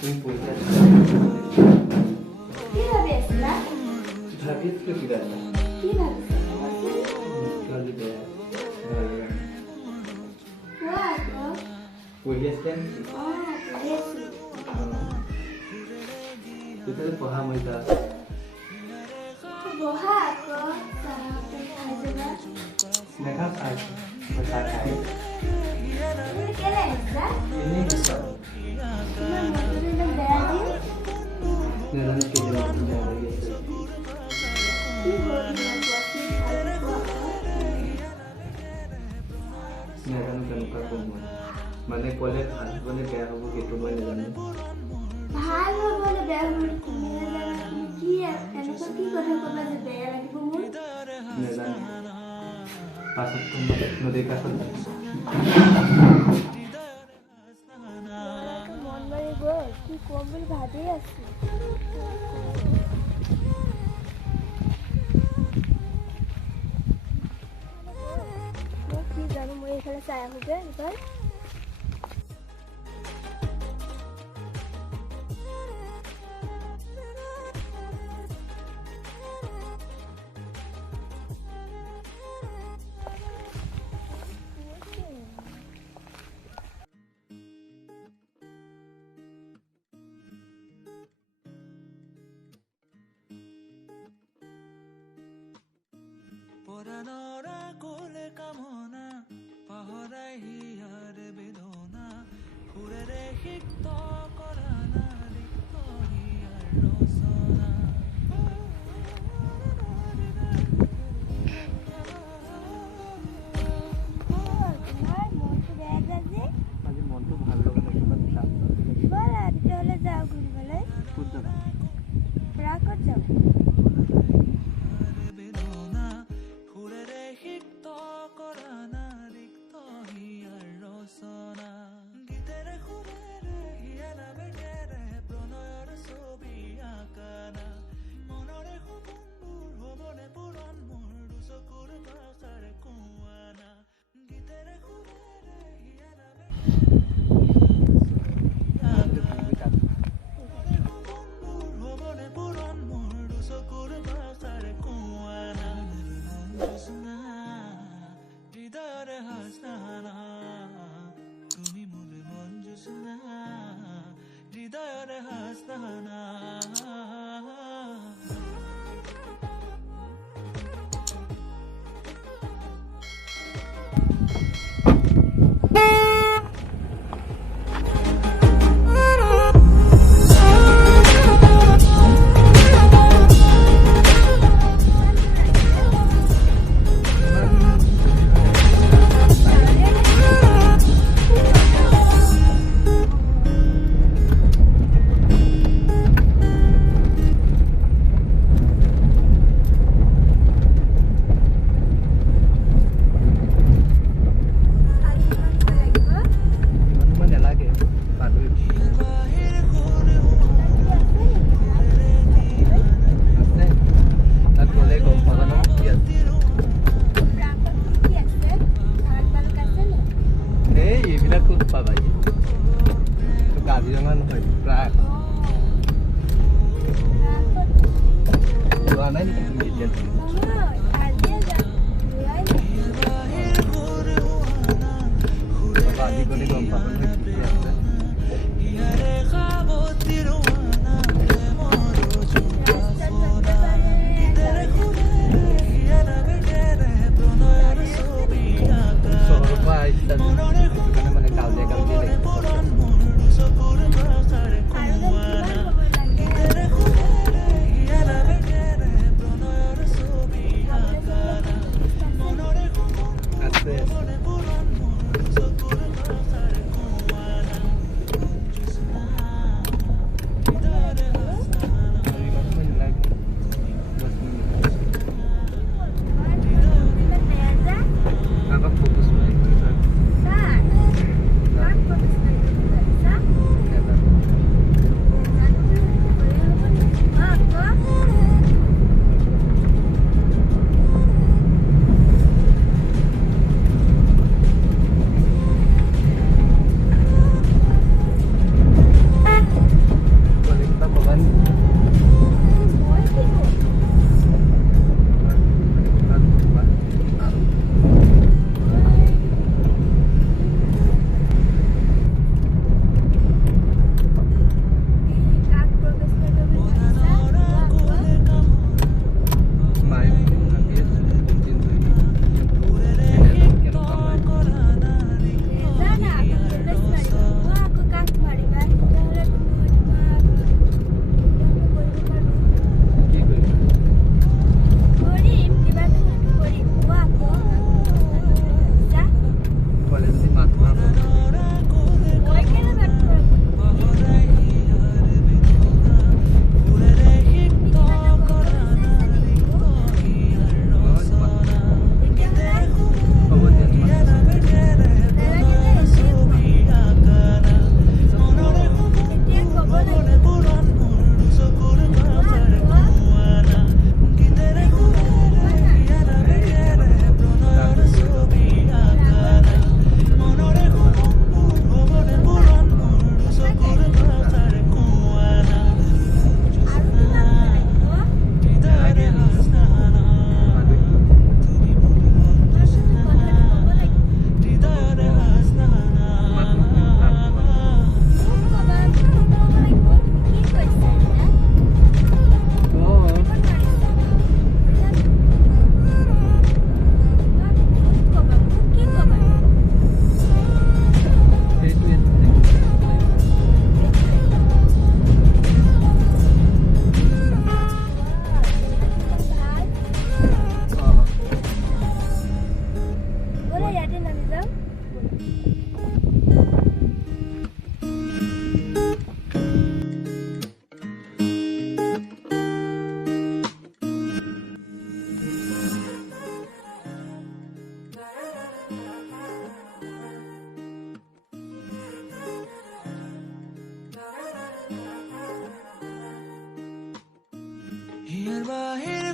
তুমি পইচা কি ভাবি আছিলা? ভাবিছিলো কিবা এটা কি ভাবিছা? ছোৱালী বেয়া কোৱা আকৌ। পঢ়ি আছিলে নেকি পঢ়ি আছো। তেতিয়াহ'লে পঢ়া মই তাত বহা আকৌ চাহতে খাই যাবা। নেখাওঁ চাহ মই চাহ খাই তুমি কেলে আহিছা? এনেই গৈছোঁ তোমাৰ মনটো ইমান বেয়া দিন? নাজানো কেলে মনটো বেয়া লাগি আছে কি হ'ল তোমাৰ কোৱাচোন? ভালকৈ কোৱা আকৌ। নাজানো কেনেকুৱা ক'ম মই মানে ক'লে ভাল হ'বনে বেয়া হ'ব সেইটো মই নাজানো ভাল হ'ব নে বেয়া হ'ব তুমিহে জানা। তুমি কি এনেকুৱা কি কথা ক'বা যে বেয়া লাগিব মোৰ? নাজানো পাছত তোমাৰ নদীৰ কাষত ল'ৰাটো মন মাৰি গ'ল। কি ক'ম বুলি ভাবি আছো। মই কি জানো, মই এইফালে চাই আহোঁগৈ এবাৰ। পৰাণৰা কোলে কামনা পাহৰাই হিয়াৰে বেদনা সুৰেৰে সিক্ত কৰা নাৰিক্ত হিয়াৰ ৰচনা তোমাৰ মনটো বেয়া যে? আজি মনটো ভাল লগা নাই কিবা চাপ ব'লা তেতিয়াহ'লে যাওঁ ঘূৰিবলৈ। ক'ত যাবা ৰাকত যাওঁ। বেদনা সুৰেৰে সিক্ত কৰা নাৰিক্ত হিয়াৰ ৰচনা গীতেৰে সুৰেৰে হিয়াৰা বেগেৰে প্ৰণয়ৰ ছবি আঁকানা মনৰে সপোনবোৰ হ'বনে পূৰণ মোৰ দুচকুৰ ভাষাৰ কোৱানা গীতেৰে সুৰেৰে হিয়াৰা হ'বনে পূৰণ মোৰ দুচকুৰ ভাষাৰ কোৱানা জোৎস্না হৃদয়ৰে হাসনা তুমি মোৰ মন জোৎস্না হৃদয়ৰে হাসনা মই নালাগে পাহৰি আছে তাত গ'লে গম পাবা ন কি আছে এই এইবিলাক ক'ত পাবা কাজিৰঙা নহয় প্ৰায় যোৱা নাই নেকি তুমি এতিয়া আজি গ'লে গম পাবা নহয় কি কি আছে হিয়াৰে খাবতি ৰৱানা প্ৰেমৰ যোগাসনা গীতেৰে সুৰেৰে হিয়াৰা বেগেৰে প্ৰণয়ৰ ছবি আঁকানা চহৰৰ পৰা আহিছা যে, সেইটো কাৰণে মানে গাঁৱলীয়া গাঁৱলীয়া লাগিব পূৰণ মোৰ দুচকুৰ ভাষাৰ কোৱানা গীতেৰে সুৰেৰে হিয়াৰা বেগেৰে প্ৰণয়ৰ ছবি আঁকানা মনৰে সপোন আছে হ'বনে পূৰণ মোৰ দুচকুৰ ভাষাৰ কোৱানা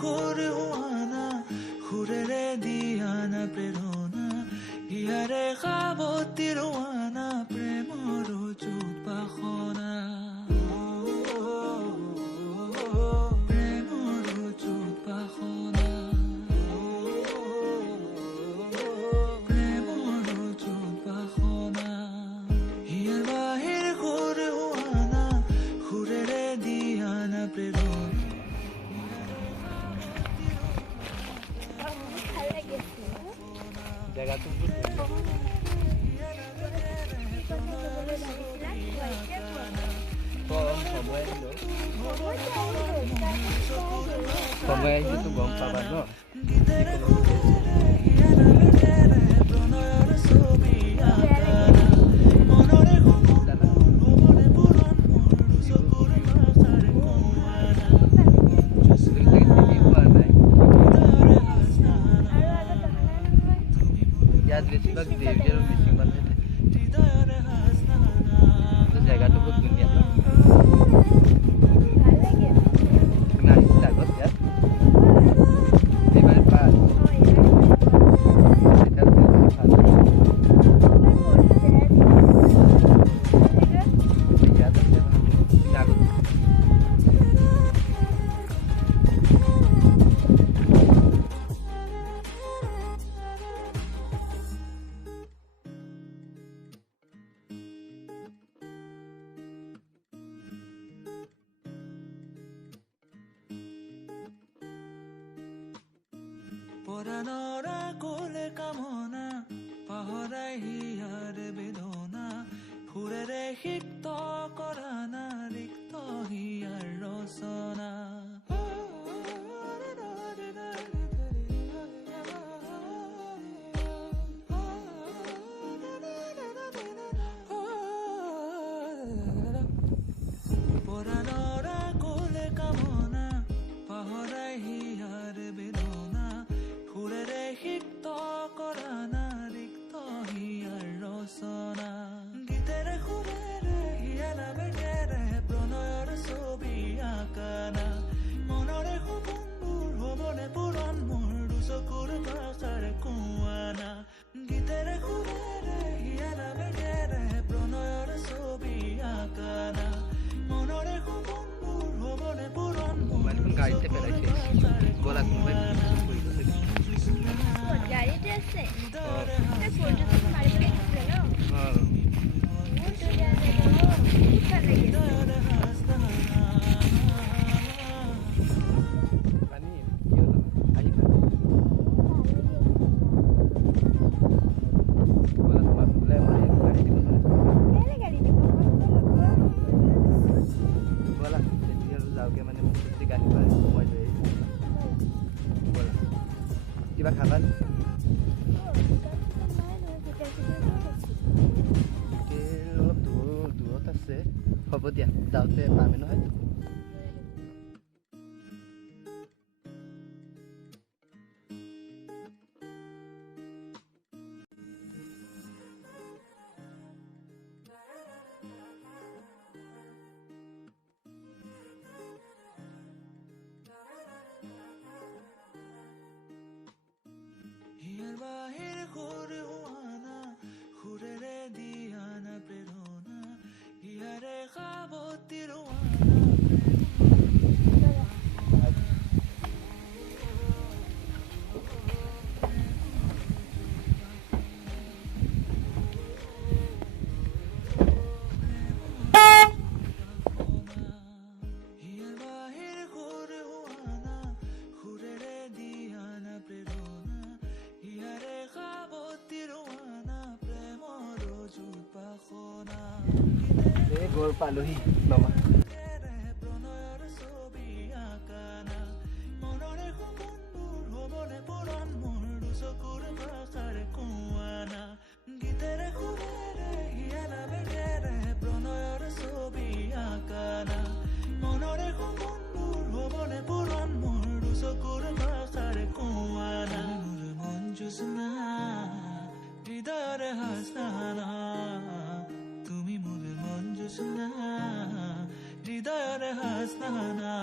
সুৰ হোৱানা সুৰেৰে দিয়ানা প্ৰেৰণা ইয়াৰে সাৱতী ৰোৱানা প্ৰেমৰ চুপাসনা প্ৰেমৰ চুপাসনা প্ৰেমৰ চুপাসনা হিয়াৰ বাহিৰ সুৰ হোৱানা সুৰেৰে দিয়ানা প্ৰেৰণা ভাল লাগি আছে জেগাটো বহুত ধুনীয়া। সময় আহিলো সময় আহিলেতো গম পাবা ন প্ৰণয়ৰ ছবি মনৰে মনে পুৰণ মোৰ চকুৰ ভাষাৰ কোৱানা পোৱা নাই ইয়াত বেছিভাগ দেৱী আৰু মিচিং মানুহে থাকে হৃদয়ৰে হাসনানা জেগাটো বহুত ধুনীয়া ন ভাল লাগি আছে তুমি আহিছিলা আগত ইয়াত এইবাৰ পাছ পৰাণৰ কোলে কামনা পাহৰাই হিয়াৰ বেদনা সুৰেৰে সিক্ত কৰা না ৰিক্ত হিয়াৰ ৰচনা পৰাণৰ কোলে কামনা পাহৰাই হিয়াৰ বেদনা সুৰেৰে সিক্ত কৰা না ৰিক্ত হিয়াৰ ৰচনা গীতেৰে সুৰেৰে হিয়াৰ বেগেৰে প্ৰণয়ৰ ছবি আঁকানা মনৰে সপোনবোৰ হ'বনে পূৰণ মোৰ চকুৰ ভাষাৰ কোৱানা গীতেৰে সুৰেৰে হিয়াৰ বেগেৰে প্ৰণয়ৰ ছবি আঁকানা মনৰে সপোনবোৰ হ'বনে পূৰণ মোৰ গাড়ীতে পেলাইছে ব'লা কোনোবাই গাড়ীতে আছে ফটোটো মাৰিব লাগিছিলে ন বহুত ধুনীয়া জেগা বহুত ভাল লাগি আছে পানী কিয় আহিবা ব'লা তোমাক বোলে মই গাড়ী দিব নোৱাৰে কেলে গাড়ী দিব ব'লা তেতিয়া আৰু যাওঁগে মানে মোক যদি গাড়ী পাই মই লৈ আহিম ব'লা কিবা খাবা অলপ দূৰত আছে হ'ব দিয়া যাওঁতে পামে নহয় হিয়াৰ বাহিৰ সুৰ হোৱানা সুৰেৰে দিয়ানা প্ৰেৰণা হিয়াৰে সাৱতী ৰোৱানা হিয়াৰ বাহিৰ সুৰ হোৱানা সুৰেৰে দিয়ানা প্ৰেৰণা হিয়াৰে সাৱতী ৰোৱানা প্ৰেমৰ চুপাসনা এই গ'ল পালোহি মামা প্ৰণয়ৰ ছবি আঁকানা মনৰে সপোনবোৰ হ'বনে পূৰণ মোৰ চকুৰ ভাষাৰ কোৱানা গীতেৰে সুৰেৰে হিয়াৰ বেগেৰে প্ৰণয়ৰ ছবি আঁকানা মনৰে সপোনবোৰ হ'বনে পূৰণ মোৰ চকুৰ ভাষাৰ কোৱানা মোৰ মন জোছনা হৃদয়ৰে হাসনানা তুমি মোৰ মন জোছনা হৃদয়ৰে হাসনানা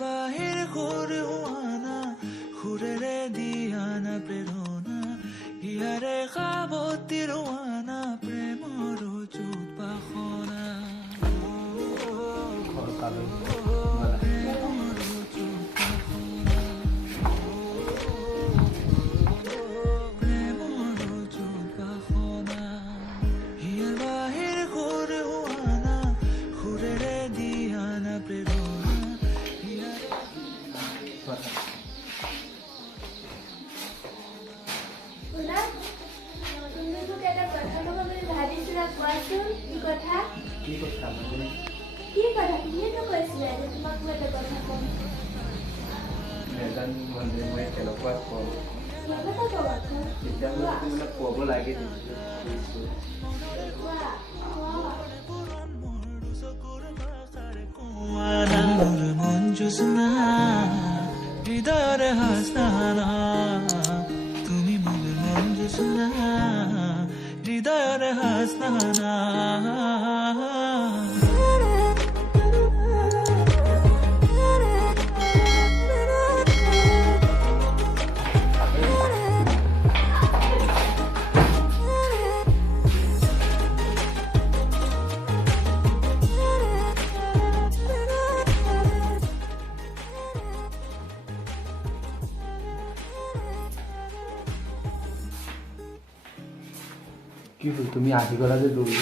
বাহিৰ সুৰ হোৱানা সুৰেৰে দিয়ানা প্ৰেৰণা ইয়াৰে সাৱতী ৰোৱানা প্ৰেমৰ যুত বাসনা ঘৰ পালোঁ শুনা তুমি মোক এটা কথা ক'ব বুলি ভাবিছিলা কোৱাচোন কি কথা কি কথা মানে কি কথা তুমিতো কৈছিলা যে তোমাক মই এটা কথা ক'ম নেজানো মানে মই কেনেকুৱা কওঁ কিয় কথা ক'বা তেতিয়া মানে ক'ব লাগে মোৰ মন জোছনা হৃদয়ৰ হাস্তানা তুমি মোৰ মন জোছনা হৃদয়ৰ হাস্তানা কি হ'ল তুমি আহি গ'লা যে দৌৰি